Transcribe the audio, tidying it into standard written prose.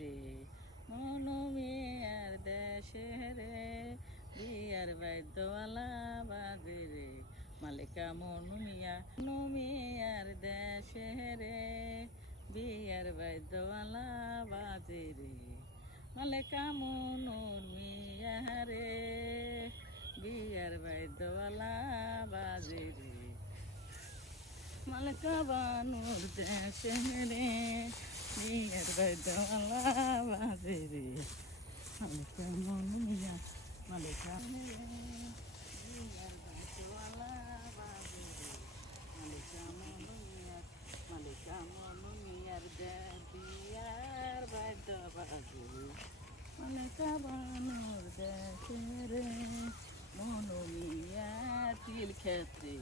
রে মনু মিয়ার দেশে রে বিয়ার বাদ্যওয়ালা বাজে রে মালিকা মনু মিয়ার দেশে রে বিয়ার বাদ্যওয়ালা বাজে রে মালিকা মনুর মিয়া রে বিয়ার বাদ্যওয়ালা বাজে রে মালিকা বানুর দেশে রে বিয়ার বাদ্যওয়ালা বাজে রে মালিকা মনু মিয়া মালিকা রে বিয়ার বাদ্যওয়ালা বাজে রে মালিকা মনু মিয়ার বিয়ার বাদ্য বাজে মালিকা বানুর দেশে রে মনু মিয়া তিল ক্ষেত্রে